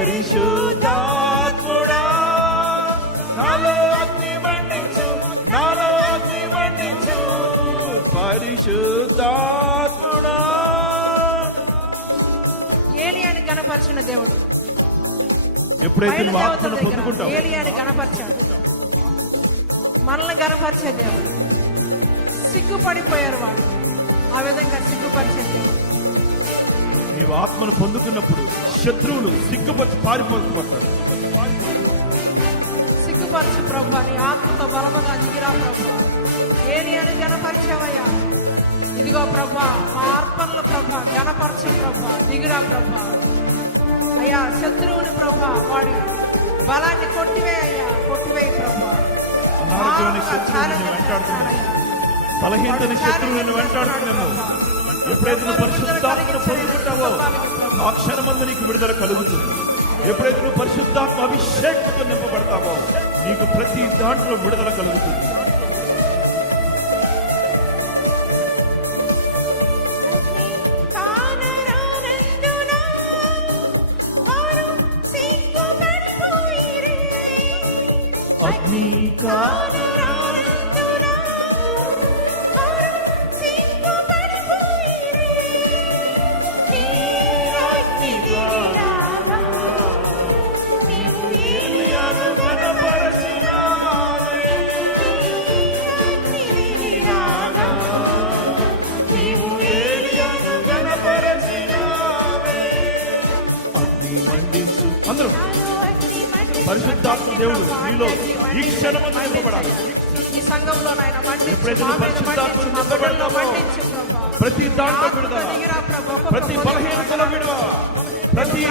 పరిశుద్ధాత్ముడా నాలో అగ్ని మండించు, నాలో అగ్ని మండించు, పరిశుద్ధాత్ముడా. ఏలియాని గణపరిచిన దేవుడు ఎప్పుడైతే నువ్వు ఆత్మను పొందుకుంటావు, ఏలియాని గణపరిచాడు. మనల్ని గణపరిచే దేవుడు. సిగ్గుపడిపోయారు వాళ్ళు, ఆ విధంగా సిగ్గుపరిచే దేవుడు. నీవు ఆత్మను పొందుకున్నప్పుడు శత్రువులు సిగ్గుపరిచి పారిపోతారు. సిగ్గుపరచు ప్రభా, నీ ఆత్మతో బలముగా దిగిరా ప్రభా. ఏలియాని గణపరిచావయ్యా. ఇదిగో ప్రభా, మా అర్పణలు ప్రభా గణపరచు ప్రభా, దిగిరా ప్రభా. అయ్యా శత్రువుని ప్రభా వాడి బలాన్ని కొట్టివేయ్యా, కొట్టివేయి ప్రభా. అనారోగ్యమైన శత్రువుని వెంటాడుతున్నాము, బలహీనతని శత్రువులను వెంటాడుతున్నాము. ఎప్పుడైతే నువ్వు పరిశుద్ధాత్మను పొందుకుంటావో ఆ క్షణమందు నీకు విడుదల కలుగుతుంది. ఎప్పుడైతే నువ్వు పరిశుద్ధాత్మ అభిషేకంతో నింపబడతావో నీకు ప్రతి దాంట్లో విడుదల కలుగుతుంది. అగ్ని అందరూ పరిశుద్ధాత్మ దేవుడు నీలో ఈ క్షణమందు నింపబడాలి. ఈ సంఘంలో నాయన ఎప్పుడైతే పరిశుద్ధాత్మను నింపబడతావో ప్రతి దాంట్లో విడుదల, ప్రతి బలహీనతలో విడుదల, ప్రతి